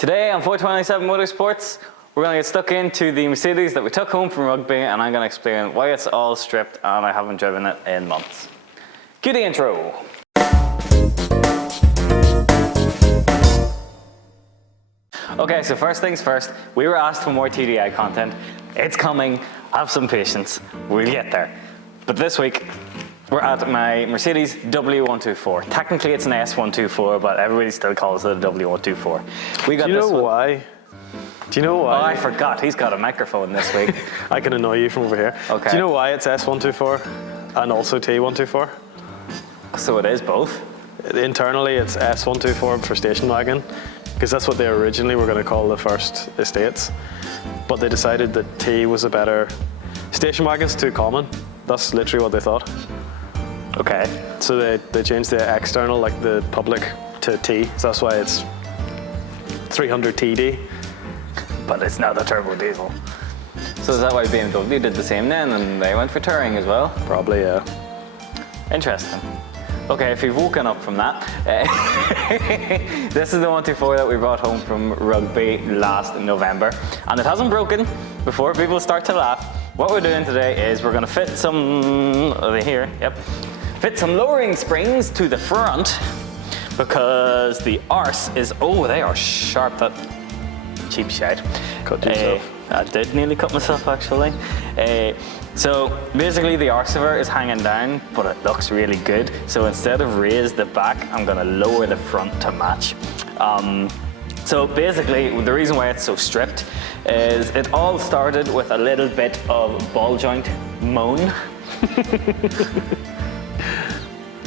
Today on 427 Motorsports, we're going to get stuck into the Mercedes that we took home from rugby, and I'm going to explain why it's all stripped and I haven't driven it in months. Cue the intro. Okay, so first things first, we were asked for more TDI content. It's coming, have some patience, we'll get there. But this week, we're at my Mercedes W124. Technically it's an S124, but everybody still calls it a W124. We got Do you know why? Do you know why? Oh, I forgot, he's got a microphone this week. I can annoy you from over here. Okay. Do you know why it's S124 and also T124? So it is both? Internally it's S124 for station wagon, because that's what they originally were going to call the first estates. But they decided that T was a better... Station wagon's too common. That's literally what they thought. Okay. So they changed the external, like the public, to T. So that's why it's 300 TD. But it's not a turbo diesel. So is that why BMW did the same then and they went for touring as well? Probably, yeah. Interesting. Okay, if you've woken up from that, this is the 124 that we brought home from rugby last November. And it hasn't broken before people start to laugh. What we're doing today is we're going to fit some, over here, yep, fit some lowering springs to the front because the arse is, oh, they are sharp, that cheap shite. Cut yourself. I did nearly cut myself actually. So basically the arse of it is hanging down, but it looks really good. So instead of raise the back, I'm gonna lower the front to match. So basically, the reason why it's so stripped is it all started with a little bit of ball joint moan.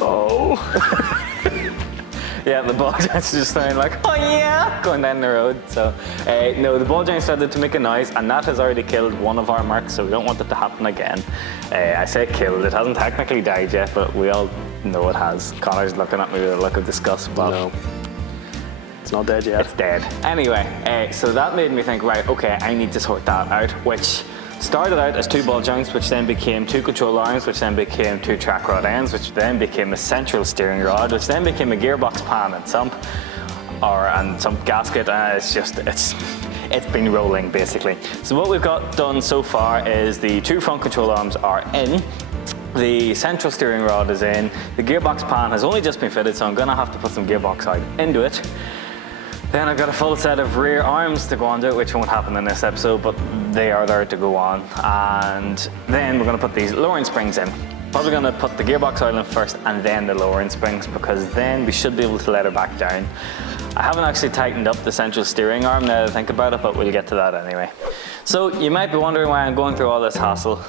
Oh. Yeah, the ball joints just sound like, oh yeah, going down the road. So, no, the ball joint started to make a noise, and that has already killed one of our marks, so we don't want it to happen again. I say killed, it hasn't technically died yet, but we all know it has. Connor's looking at me with a look of disgust, but No. It's not dead yet. it's dead. Anyway, so that made me think, right, okay, I need to sort that out, which started out as two ball joints, which then became two control arms, which then became two track rod ends, which then became a central steering rod, which then became a gearbox pan and sump, and some gasket, and it's been rolling basically. So what we've got done so far is the two front control arms are in, the central steering rod is in, the gearbox pan has only just been fitted, so I'm gonna have to put some gearbox oil into it. Then I've got a full set of rear arms to go onto it, which won't happen in this episode, but they are there to go on. And then we're gonna put these lowering springs in. Probably gonna put the gearbox oil in first and then the lowering springs, because then we should be able to let her back down. I haven't actually tightened up the central steering arm now that I think about it, but we'll get to that anyway. So you might be wondering why I'm going through all this hassle.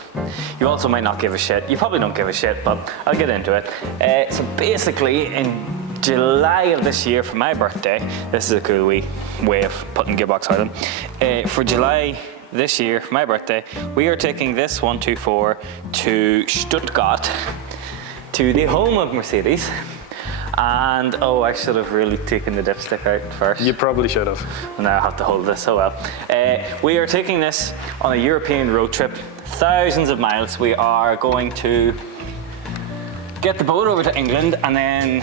You also might not give a shit. You probably don't give a shit, but I'll get into it. So basically, in July of this year for my birthday, this is a cool wee way of putting gearbox oil in. For July this year, for my birthday, we are taking this 124 to Stuttgart, to the home of Mercedes. And oh, I should have really taken the dipstick out first. You probably should have. Now I have to hold this, oh well. We are taking this on a European road trip, thousands of miles. We are going to get the boat over to England, and then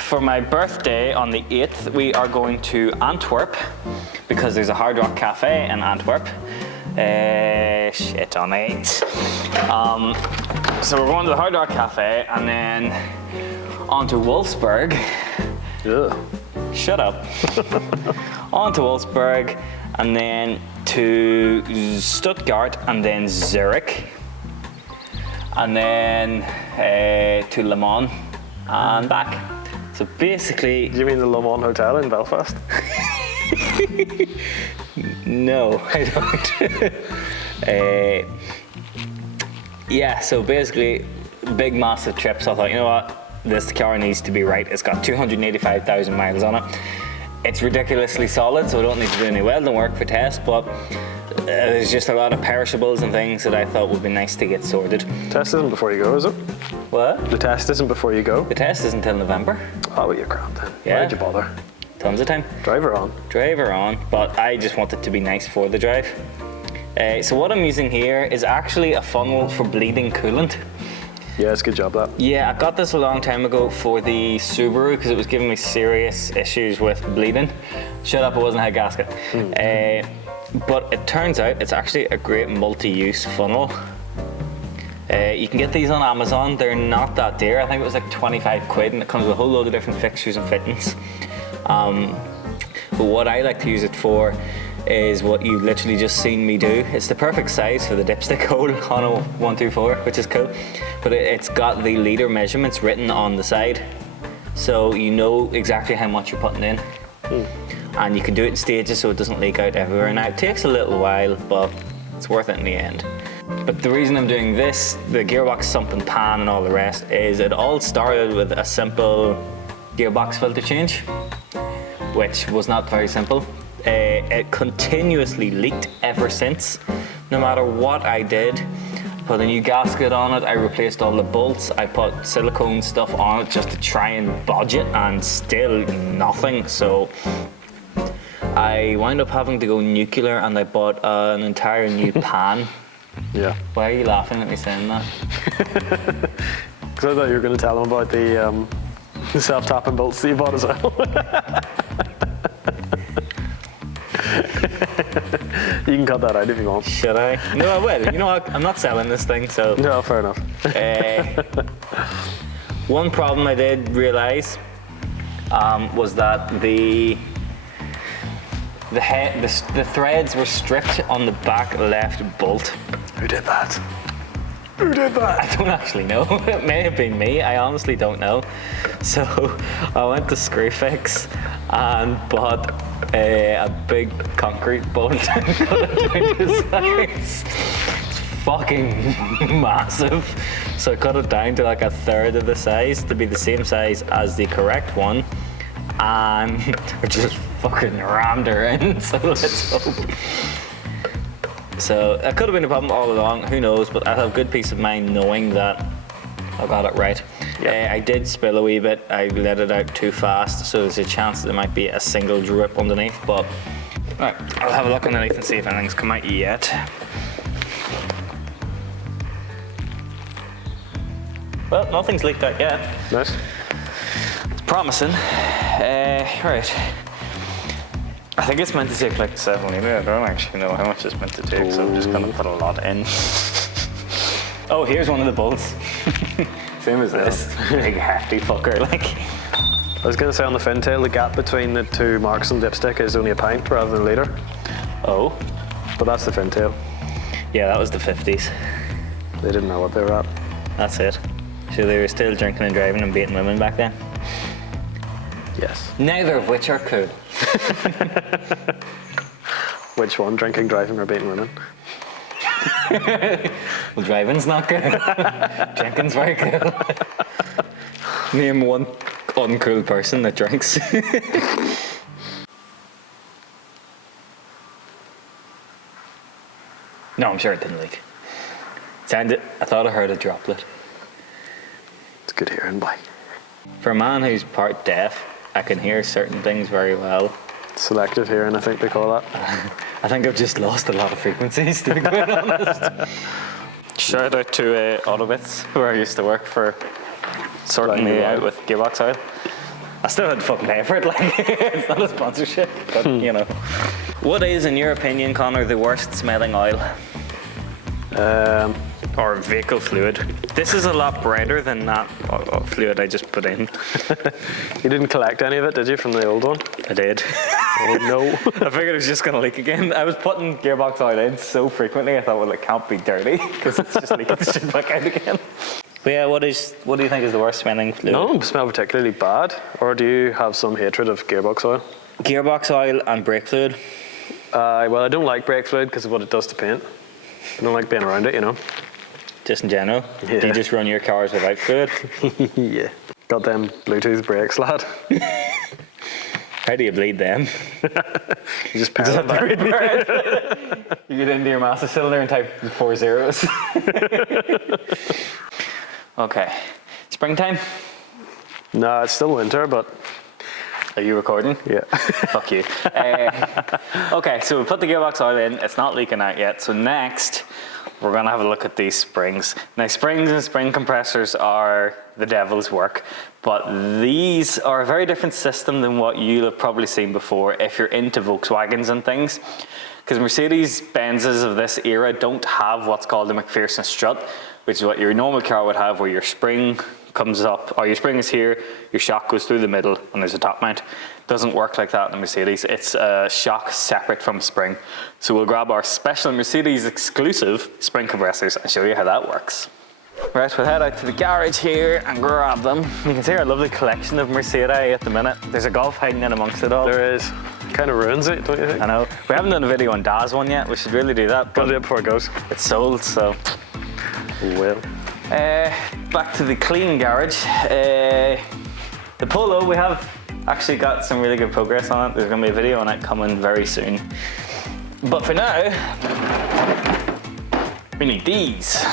for my birthday on the 8th, we are going to Antwerp, because there's a Hard Rock Cafe in Antwerp. Shit on 8. So we're going to the Hard Rock Cafe, and then on to Wolfsburg. Ugh. Shut up. On to Wolfsburg, and then to Stuttgart, and then Zurich. And then to Le Mans and back. So basically... Do you mean the Le Mans Hotel in Belfast? No, I don't. Yeah, so basically, big massive trip. So I thought, you know what, this car needs to be right. It's got 285,000 miles on it. It's ridiculously solid, so I don't need to do any welding work for test, but there's just a lot of perishables and things that I thought would be nice to get sorted. Test isn't before you go, is it? What? The test isn't before you go? The test isn't until November. Oh, well, you're grand then. Yeah. Why'd you bother? Tons of time. Drive her on. Drive her on, but I just want it to be nice for the drive. So what I'm using here is actually a funnel for bleeding coolant. Yeah, it's a good job, that. Yeah, I got this a long time ago for the Subaru because it was giving me serious issues with bleeding. Shut up, it wasn't a head gasket. But it turns out it's actually a great multi-use funnel. You can get these on Amazon. They're not that dear. I think it was like 25 quid and it comes with a whole load of different fixtures and fittings. But what I like to use it for is what you literally just seen me do. It's the perfect size for the dipstick hole on a 124, which is cool. But it's got the litre measurements written on the side. So you know exactly how much you're putting in. And you can do it in stages so it doesn't leak out everywhere. Now it takes a little while, but it's worth it in the end. But the reason I'm doing this, the gearbox sump and pan and all the rest, is it all started with a simple gearbox filter change, which was not very simple. It continuously leaked ever since. No matter what I did, put a new gasket on it, I replaced all the bolts, I put silicone stuff on it just to try and budge it, and still nothing. So I wound up having to go nuclear and I bought an entire new pan. Yeah. Why are you laughing at me saying that? Because I thought you were going to tell them about the self-tapping bolts that you bought as well. You can cut that out if you want. Should I? No, I will. You know what? I'm not selling this thing, so. No, fair enough. One problem I did realise was that the threads were stripped on the back left bolt. Who did that? Who did that? I don't actually know. It may have been me. I honestly don't know. So I went to Screwfix and bought a big concrete bolt and cut it down to size. It's fucking massive. So I cut it down to like a third of the size to be the same size as the correct one, and I just fucking rammed her in. So let's hope. So that could have been a problem all along, who knows, but I have good peace of mind knowing that I got it right. Yep. I did spill a wee bit, I let it out too fast, so there's a chance that there might be a single drip underneath, but right, I'll have a look underneath and see if anything's come out yet. Well, nothing's leaked out yet. Nice. It's promising. Right. I think it's meant to take like 7 litre. I don't actually know how much it's meant to take, so I'm just gonna put a lot in. Oh, here's one of the bolts. Same as this. Big hefty fucker, like. I was going to say on the fin tail, the gap between the two marks on the dipstick is only a pint rather than a litre. Oh. But that's the fin tail. Yeah, that was the 50s. They didn't know what they were at. That's it. So they were still drinking and driving and beating women back then? Yes. Neither of which are cool. Which one? Drinking, driving, or beating women? Well, driving's not good. Drinking's very cool. Name one uncool person that drinks. No, I'm sure it didn't leak. I thought I heard a droplet. It's good hearing, boy. For a man who's part deaf, I can hear certain things very well. Selective hearing, I think they call that. I think I've just lost a lot of frequencies, to be quite honest. Shout out to Autobits, where I used to work, for sorting me out with gearbox oil. I still had to fucking pay for it, like, it's not a sponsorship, but you know. What is, in your opinion, Connor, the worst smelling oil? Or vehicle fluid? This is a lot brighter than that fluid I just put in. You didn't collect any of it, did you, from the old one? I did. Oh no. I figured it was just going to leak again. I was putting gearbox oil in so frequently, I thought, well, it can't be dirty, because it's just leaking shit back out again. But yeah, what do you think is the worst smelling fluid? None of them smell particularly bad, or do you have some hatred of gearbox oil? Gearbox oil and brake fluid. Well, I don't like brake fluid because of what it does to paint. I don't like being around it, you know. Just in general? Yeah. Do you just run your cars without fluid? Yeah. Got them Bluetooth brakes, lad. How do you bleed them? You just power them back. You get into your master cylinder and type 4 zeros. Okay. Springtime? No, it's still winter, but Are you recording? Yeah. Fuck you. Okay, so we put the gearbox oil in. It's not leaking out yet. So next, we're gonna have a look at these springs. Now, springs and spring compressors are the devil's work, but these are a very different system than what you'll have probably seen before if you're into Volkswagens and things. Because Mercedes-Benzes of this era don't have what's called a McPherson strut, which is what your normal car would have, where your spring comes up, or your spring is here, your shock goes through the middle, and there's a top mount. Doesn't work like that in the Mercedes. It's a shock separate from a spring. So we'll grab our special Mercedes exclusive spring compressors and show you how that works. Right, we'll head out to the garage here and grab them. You can see our lovely collection of Mercedes at the minute. There's a Golf hiding in amongst it all. There is. Kind of ruins it, don't you think? I know. We haven't done a video on Daz one yet. We should really do that. Gotta do it before it goes. It's sold, so. Well. Back to the clean garage. The Polo, we have actually got some really good progress on it. There's going to be a video on it coming very soon. But for now, we need these.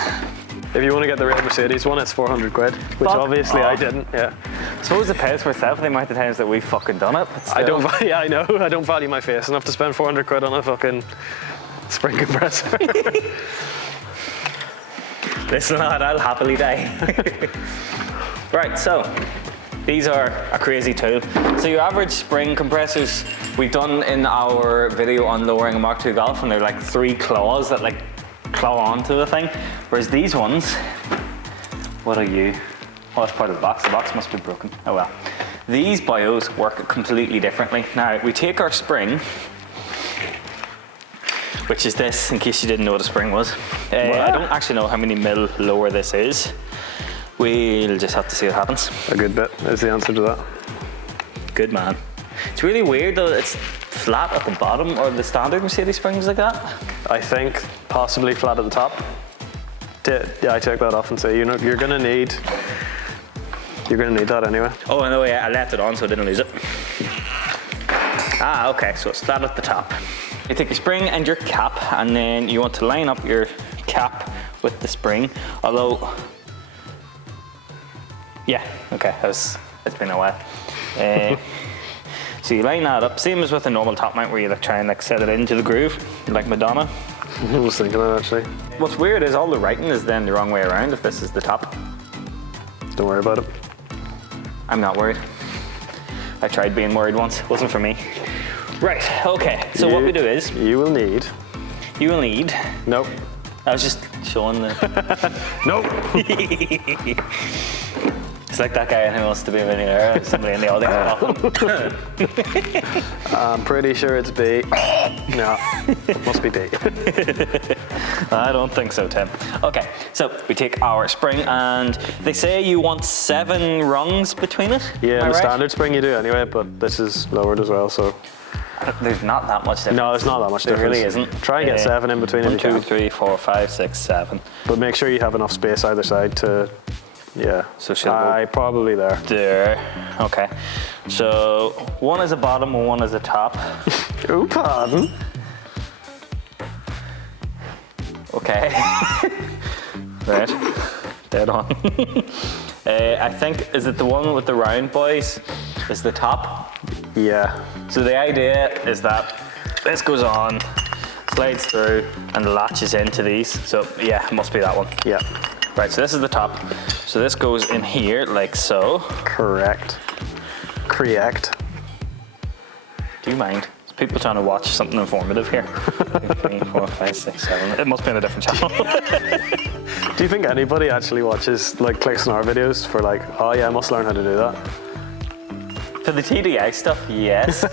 If you want to get the real Mercedes one, it's 400 quid, which obviously I didn't, yeah. I suppose it pays for itself the amount of times that we've fucking done it. But still. Yeah, I know. I don't value my face enough to spend 400 quid on a fucking spring compressor. Listen, lad, I'll happily die. Right, so these are a crazy tool. So your average spring compressors we've done in our video on lowering a Mark II Golf, and they're like 3 claws that like claw onto the thing. Whereas these ones, what are you? Oh, that's part of the box. The box must be broken. Oh well. These bios work completely differently. Now, we take our spring, which is this, in case you didn't know what a spring was. I don't actually know how many mil lower this is. We'll just have to see what happens. A good bit is the answer to that. Good man. It's really weird though, it's flat at the bottom, or the standard Mercedes springs like that. I think possibly flat at the top. Yeah, I take that off and say, you know, you're gonna need that anyway. Oh, I know, yeah, I left it on so I didn't lose it. Ah, okay, so it's flat at the top. You take your spring and your cap, and then you want to line up your cap with the spring. Although, yeah, okay, it's been a while. So you line that up, same as with a normal top mount where you like try and like set it into the groove, like Madonna. I was thinking that actually. What's weird is all the writing is then the wrong way around if this is the top. Don't worry about it. I'm not worried. I tried being worried once, it wasn't for me. Right, okay, so what we do is... You will need... Nope. I was just showing the... Nope. It's like that guy who wants to be a millionaire, somebody in the audience. I'm pretty sure it's B. No, it must be D. I don't think so, Tim. Okay, so we take our spring, and they say you want 7 rungs between it. Yeah, the right? standard spring you do anyway, but this is lowered as well, so... There's not that much difference. No, there's not that much difference. There really isn't. Try and get 7 in between. 1, 2, 3, 4, 5, 6, 7. But make sure you have enough space either side to... Yeah. So should I probably there. There. Okay. So 1 is a bottom and 1 is a top. Oh, pardon. Okay. Right. Dead on. I think, is it the one with the round boys? Is the top? Yeah. So the idea is that this goes on, slides through, and latches into these. So yeah, it must be that one. Yeah. Right, so this is the top. So this goes in here like so. Correct. Do you mind? Is people trying to watch something informative here? 3, 4, 5, 6, 7. It must be on a different channel. Do you think anybody actually watches, like, clicks on our videos for like, oh yeah, I must learn how to do that? For the TDI stuff, yes.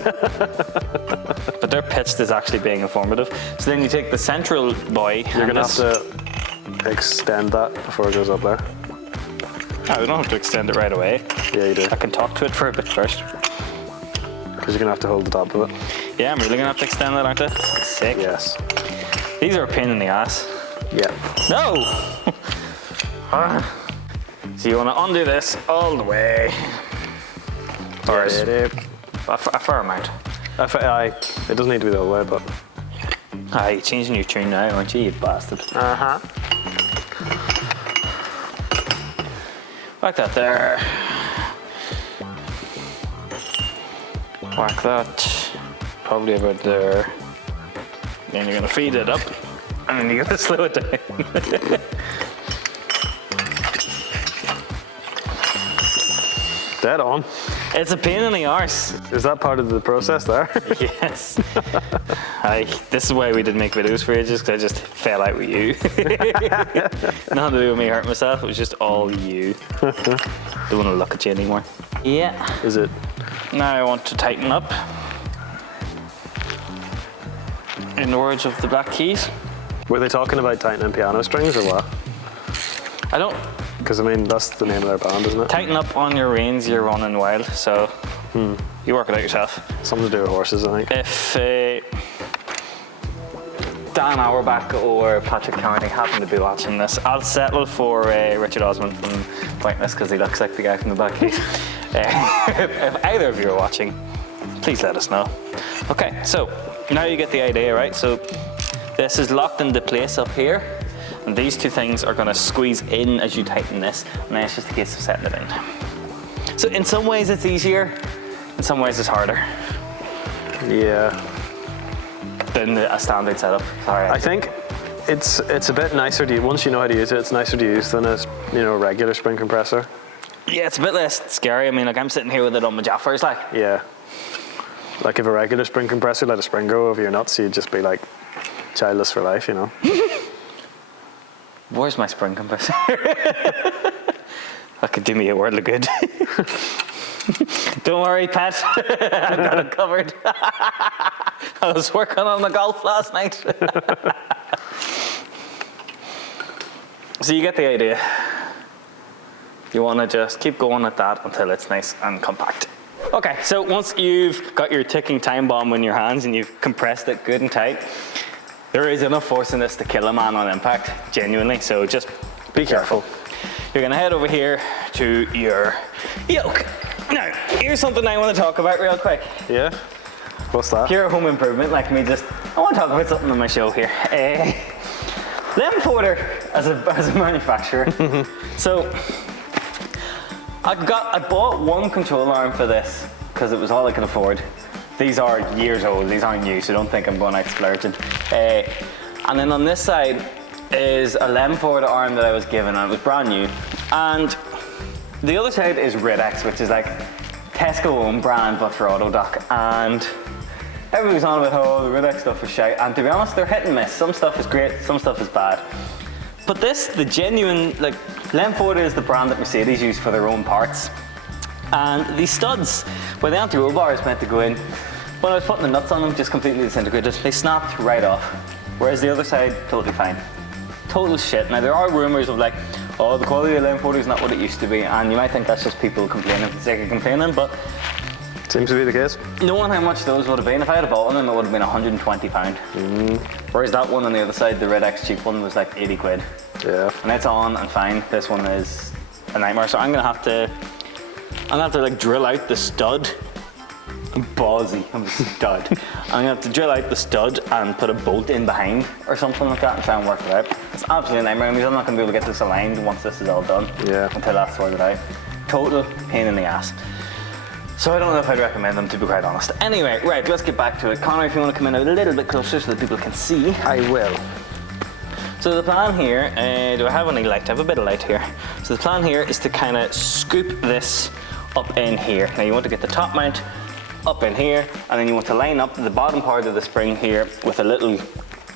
But they're pitched as actually being informative. So then you take the central boy. You're gonna have to extend that before it goes up there. No, we don't have to extend it right away. Yeah, you do. I can talk to it for a bit first. Because you're gonna have to hold the top of it. Yeah, I'm really gonna have to extend that, aren't I? Sick. Yes. These are a pain in the ass. Yeah. No! So you wanna undo this all the way. Or a fair amount. It doesn't need to be the whole way, but... Ah, you're changing your tune now, aren't you, you bastard? Uh-huh. Like that there. Whack that probably about there. Then you're gonna feed it up, and then you're gonna slow it down. Dead on. It's a pain in the arse. Is that part of the process there? Yes. This is why we didn't make videos for ages, because I just fell out with you. Nothing to do with me hurting myself, it was just all you. Don't want to look at you anymore. Yeah. Is it? Now I want to tighten up. In the words of the Black Keys. Were they talking about tightening piano strings or what? I don't. Because, I mean, that's the name of their band, isn't it? Tighten up on your reins, you're running wild, so you work it out yourself. Something to do with horses, I think. If Dan Auerbach or Patrick Carney happen to be watching this, I'll settle for Richard Osmond from Pointless because he looks like the guy from the Black Keys. If either of you are watching, please let us know. Okay, so now you get the idea, right? So this is locked into place up here. And these two things are going to squeeze in as you tighten this, and then it's just a case of setting it in. So in some ways it's easier, in some ways it's harder. Yeah. Than a standard setup. Sorry. I think it's a bit nicer to once you know how to use it. It's nicer to use than a regular spring compressor. Yeah, it's a bit less scary. I mean, like I'm sitting here with it on my jaffers, like. Yeah. Like if a regular spring compressor let a spring go over your nuts, you'd just be like childless for life, you know. Where's my spring compressor? That could do me a world of good. Don't worry, Pat. I've got it covered. I was working on the golf last night. So you get the idea. You want to just keep going at that until it's nice and compact. Okay, so once you've got your ticking time bomb in your hands and you've compressed it good and tight, there is enough force in this to kill a man on impact, genuinely, so just be careful. You're gonna head over here to your yoke. Now, here's something I want to talk about real quick. Yeah? What's that? Pure home improvement, like me just, I want to talk about something on my show here. Lem Porter as a manufacturer. So, I bought one control arm for this because it was all I could afford. These are years old, these aren't new, so don't think I'm going out splurging. And then on this side is a Lem Porter arm that I was given, and it was brand new. And the other side is Ridex, which is like Tesco own brand, but for Autodoc. And everybody's on about how the Ridex stuff is shite, and to be honest, they're hit and miss. Some stuff is great, some stuff is bad. But this, the genuine, like, Lem Porter is the brand that Mercedes use for their own parts. And these studs, where the anti-roll bar is meant to go in, when I was putting the nuts on them, just completely disintegrated. They snapped right off. Whereas the other side, totally fine. Total shit. Now there are rumours of like, oh, the quality of Lem Porter is not what it used to be, and you might think that's just people complaining for the sake of complaining, but seems to be the case. Knowing how much those would have been, if I had bought one of them, it would have been £120. Whereas that one on the other side, the Ridex cheap one, was like 80 quid. Yeah. And it's on and fine. This one is a nightmare. So I'm gonna have to like drill out the stud. I'm ballsy, I'm a stud. I'm gonna have to drill out the stud and put a bolt in behind or something like that and try and work it out. It's absolutely a nightmare. I mean, I'm not gonna be able to get this aligned once this is all done. Yeah. Until that's sorted out. Total pain in the ass. So I don't know if I'd recommend them, to be quite honest. Anyway, right, let's get back to it. Connor, if you want to come in a little bit closer so that people can see. I will. So the plan here, do I have any light? I have a bit of light here. So the plan here is to kind of scoop this up in here. Now you want to get the top mount up in here, and then you want to line up the bottom part of the spring here with a little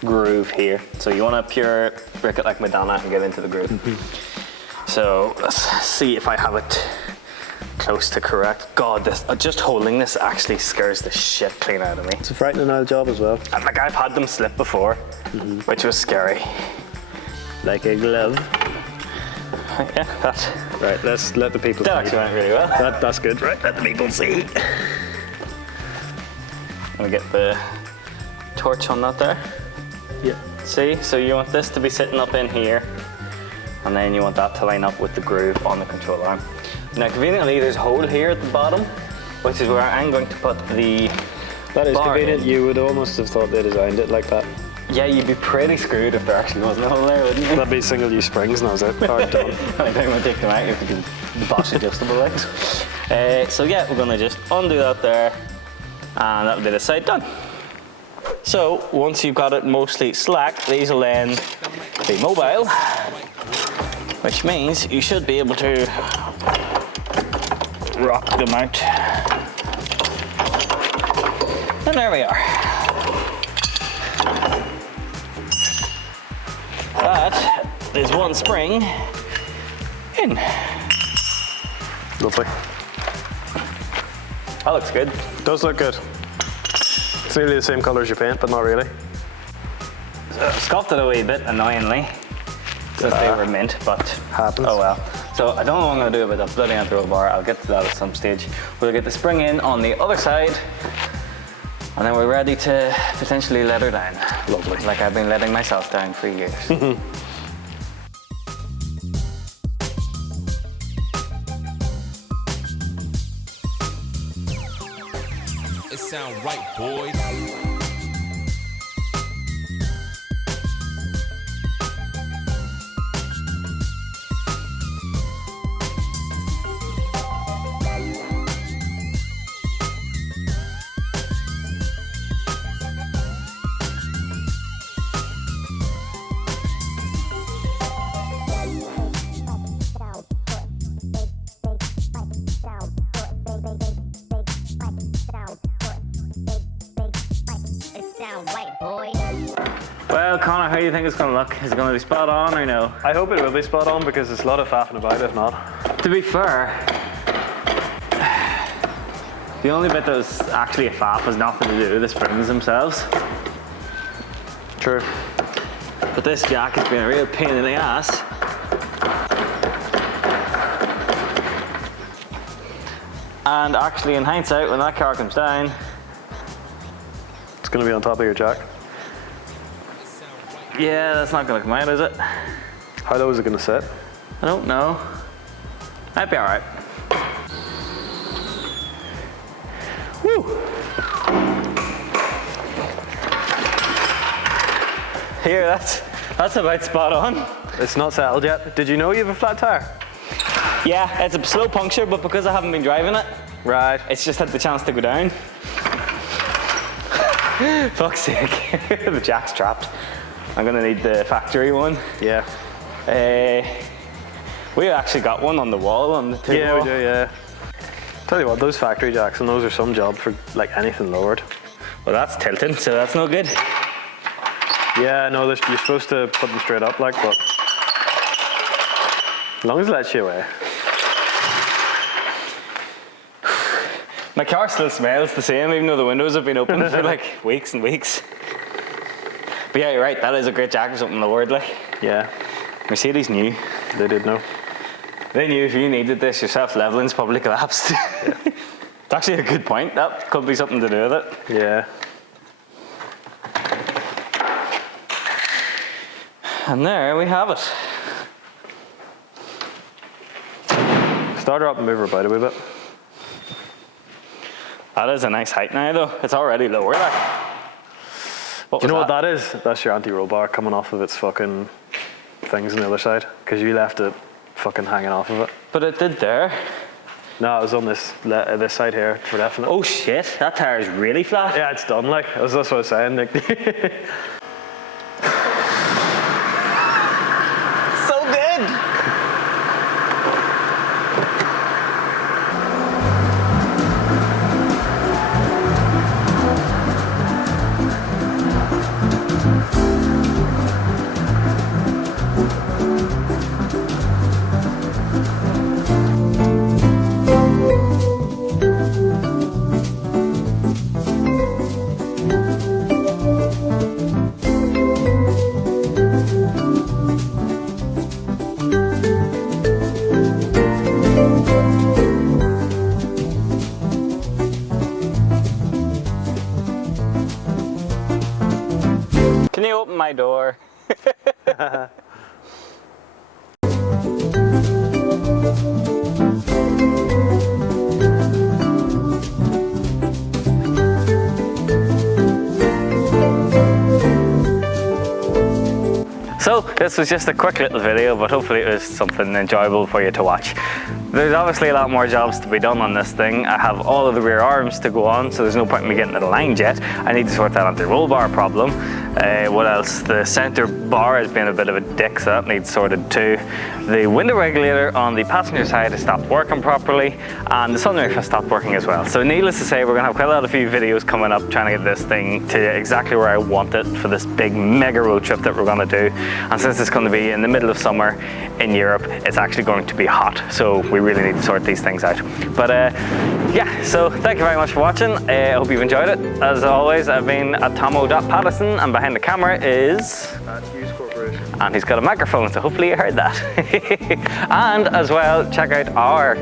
groove here. So you want to pure brick it like Madonna and get into the groove. So let's see if I have it close to correct. God, this just holding this actually scares the shit clean out of me. It's a frightening old job as well. And like I've had them slip before, which was scary. Like a glove. Yeah, that. Right, let's let the people see. That actually went really well. That's good. Right, Let the people see. I'm gonna get the torch on that there. Yeah. See, so you want this to be sitting up in here, and then you want that to line up with the groove on the control arm. Now conveniently there's a hole here at the bottom, which is where I'm going to put the That is bar convenient. in. You would almost have thought they designed it like that. Yeah, you'd be pretty screwed if there actually wasn't a hole there, wouldn't you? That'd be single-use springs, and that was it. Hard done. I don't want to take them out, you have to do the Bosch adjustable legs. So yeah, we're gonna just undo that there, And that'll be the side done. So once you've got it mostly slack, these will then be mobile, which means you should be able to rock them out. And there we are. That is one spring in. Lovely. That looks good. Does look good. It's nearly the same colour as your paint, but not really. So, scuffed it a wee bit, annoyingly, since they were mint, but happens. Oh well. So I don't know what I'm going to do about that bloody anti-roll bar. I'll get to that at some stage. We'll get the spring in on the other side, and then we're ready to potentially let her down. Lovely. Like I've been letting myself down for years. It sound right, boys. Well, Connor, how do you think it's going to look? Is it going to be spot on or no? I hope it will be spot on because there's a lot of faffing about if not. To be fair, the only bit that was actually a faff has nothing to do with the springs themselves. True. But this jack has been a real pain in the ass. And actually, in hindsight, when that car comes down, It's going to be on top of your jack. yeah, that's not going to come out, is it? How low is it going to sit? I don't know. Might be all right. Woo! Here, that's about spot on. It's not settled yet. Did you know you have a flat tire? Yeah, it's a slow puncture, but because I haven't been driving it, Right. it's just had the chance to go down. Fuck's sake, the jack's trapped. I'm gonna need the factory one. Yeah. We actually got one on the wall on the table. Yeah, we do, yeah. Tell you what, those factory jacks, and those are some job for like anything lowered. Well, that's tilting, so that's no good. Yeah, no, you're supposed to put them straight up, like, but as long as it lets you away. My car still smells the same, even though the windows have been open for like weeks and weeks. But yeah, you're right, that is a great jack for something lowered, like. Yeah, Mercedes knew. they did know. They knew if you needed this, your self-leveling's probably collapsed. Yeah. It's actually a good point. That could be something to do with it. Yeah. And there we have it. Start her up and move her about a wee bit. That is a nice height now, though. It's already lower, like. Do you know what that is? That's your anti-roll bar coming off of its fucking things on the other side, because you left it fucking hanging off of it. But it did there. No, it was on this side here for definite. Oh shit, that tire is really flat. Yeah, it's done. Like that's what I was saying. Like, So good. Can you open my door? So this was just a quick little video, but hopefully it was something enjoyable for you to watch. There's obviously a lot more jobs to be done on this thing. I have all of the rear arms to go on, so there's no point in me getting it aligned yet. I need to sort that anti-roll bar problem. What else? The center bar has been a bit of a dick, so that needs sorted too. The window regulator on the passenger side has stopped working properly, and the sunroof has stopped working as well. So needless to say, we're gonna have quite a few videos coming up trying to get this thing to exactly where I want it for this big mega road trip that we're gonna do. And since it's gonna be in the middle of summer in Europe, it's actually going to be hot. So we really need to sort these things out. But yeah, so thank you very much for watching. I hope you've enjoyed it. As always, I've been at Tomo.Patterson, and behind the camera is... Hughes Corporation. And he's got a microphone, so hopefully you heard that. And as well, check out our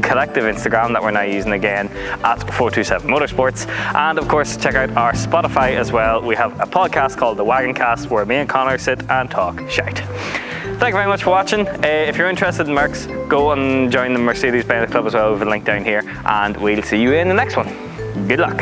collective Instagram that we're now using again at 427 Motorsports. And of course, check out our Spotify as well. We have a podcast called The Wagon Cast where me and Connor sit and talk shite. Thank you very much for watching. If you're interested in Mercs, go and join the Mercedes Benz Club as well. We have a link down here, and we'll see you in the next one. Good luck.